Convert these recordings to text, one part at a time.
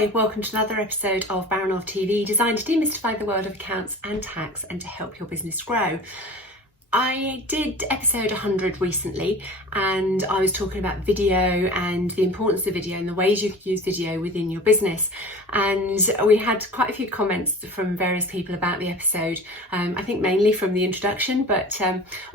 Hi, welcome to another episode of Baronov TV, designed to demystify the world of accounts and tax and to help your business grow. I did episode 100 recently and I was talking about video and the importance of video and the ways you can use video within your business, and we had quite a few comments from various people about the episode. I think mainly from the introduction, but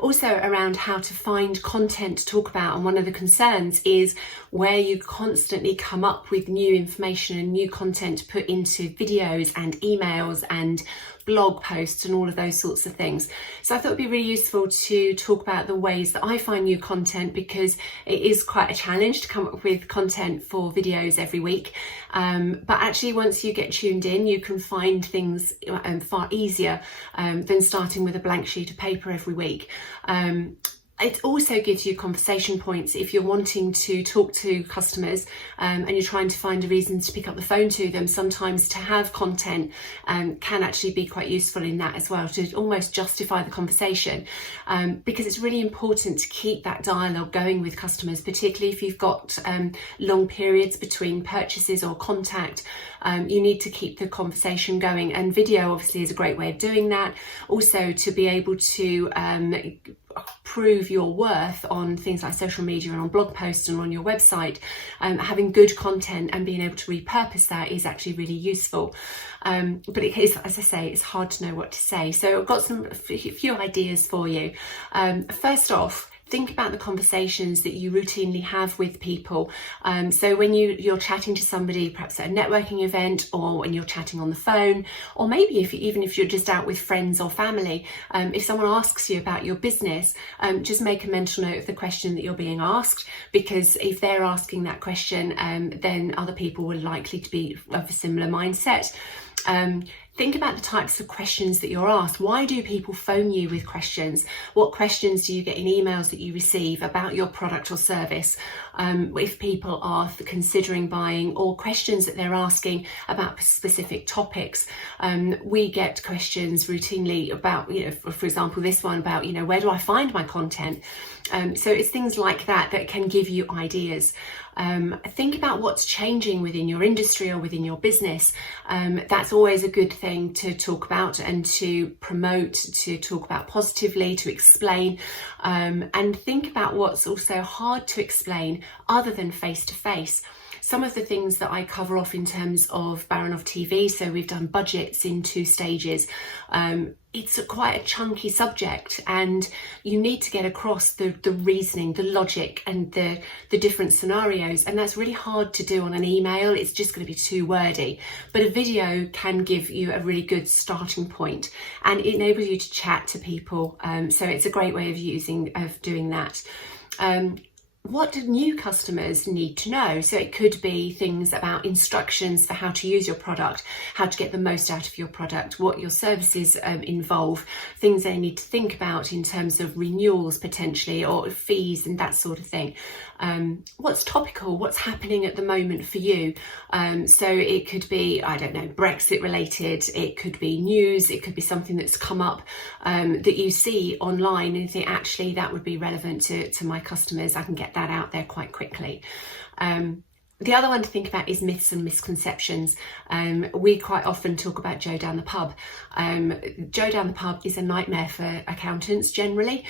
also around how to find content to talk about. And one of the concerns is where you constantly come up with new information and new content to put into videos and emails and blog posts and all of those sorts of things. So I thought it'd be really useful to talk about the ways that I find new content, because it is quite a challenge to come up with content for videos every week. But actually, once you get tuned in, you can find things far easier than starting with a blank sheet of paper every week. It also gives you conversation points if you're wanting to talk to customers and you're trying to find a reason to pick up the phone to them. Sometimes to have content can actually be quite useful in that as well, to almost justify the conversation, because it's really important to keep that dialogue going with customers, particularly if you've got long periods between purchases or contact. You need to keep the conversation going, and video obviously is a great way of doing that. Also, to be able to prove your worth on things like social media and on blog posts and on your website, having good content and being able to repurpose that is actually really useful. But it is, as I say, it's hard to know what to say. So I've got a few ideas for you. First off, think about the conversations that you routinely have with people. So when you're chatting to somebody, perhaps at a networking event, or when you're chatting on the phone, or maybe even if you're just out with friends or family, if someone asks you about your business, just make a mental note of the question that you're being asked, because if they're asking that question, then other people will likely to be of a similar mindset. Think about the types of questions that you're asked. Why do people phone you with questions? What questions do you get in emails that you receive about your product or service? If people are considering buying, or questions that they're asking about specific topics. We get questions routinely about, for example, this one about, where do I find my content? So it's things like that that can give you ideas. Think about what's changing within your industry or within your business. That's always a good thing to talk about and to promote, to talk about positively, to explain, and think about what's also hard to explain other than face-to-face. Some of the things that I cover off in terms of Baronov TV, so we've done budgets in 2 stages. It's quite a chunky subject, and you need to get across the reasoning, the logic, and the different scenarios, and that's really hard to do on an email. It's just going to be too wordy. But a video can give you a really good starting point, and it enables you to chat to people. So it's a great way of doing that. What do new customers need to know? So it could be things about instructions for how to use your product, how to get the most out of your product, what your services involve, things they need to think about in terms of renewals potentially, or fees and that sort of thing. What's topical, what's happening at the moment for you? So it could be, I don't know, Brexit related, it could be news, it could be something that's come up that you see online and you think, actually, that would be relevant to my customers. I can get that out there quite quickly. The other one to think about is myths and misconceptions. We quite often talk about Joe down the pub. Joe down the pub is a nightmare for accountants generally,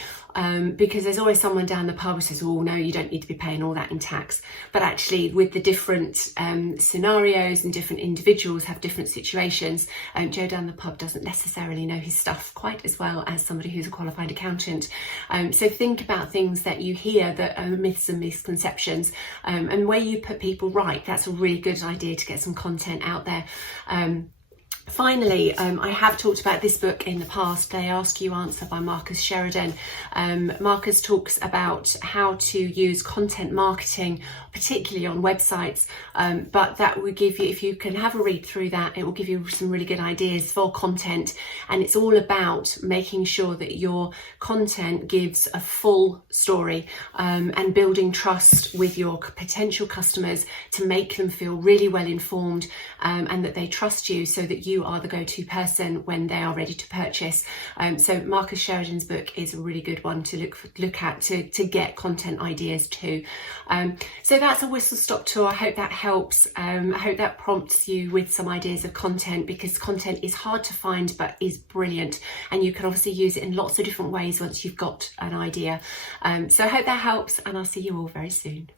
because there's always someone down the pub who says, oh no, you don't need to be paying all that in tax. But actually, with the different scenarios and different individuals have different situations, Joe down the pub doesn't necessarily know his stuff quite as well as somebody who's a qualified accountant. So think about things that you hear that are myths and misconceptions, and where you put people right. That's a really good idea to get some content out there. Finally, I have talked about this book in the past, They Ask You Answer by Marcus Sheridan. Marcus talks about how to use content marketing, particularly on websites, but that will give you, if you can have a read through that, it will give you some really good ideas for content. And it's all about making sure that your content gives a full story, and building trust with your potential customers to make them feel really well informed, and that they trust you, so that you you are the go-to person when they are ready to purchase. So Marcus Sheridan's book is a really good one to look at to get content ideas too. So that's a whistle stop tour. I hope that helps. I hope that prompts you with some ideas of content, because content is hard to find but is brilliant, and you can obviously use it in lots of different ways once you've got an idea. So I hope that helps, and I'll see you all very soon.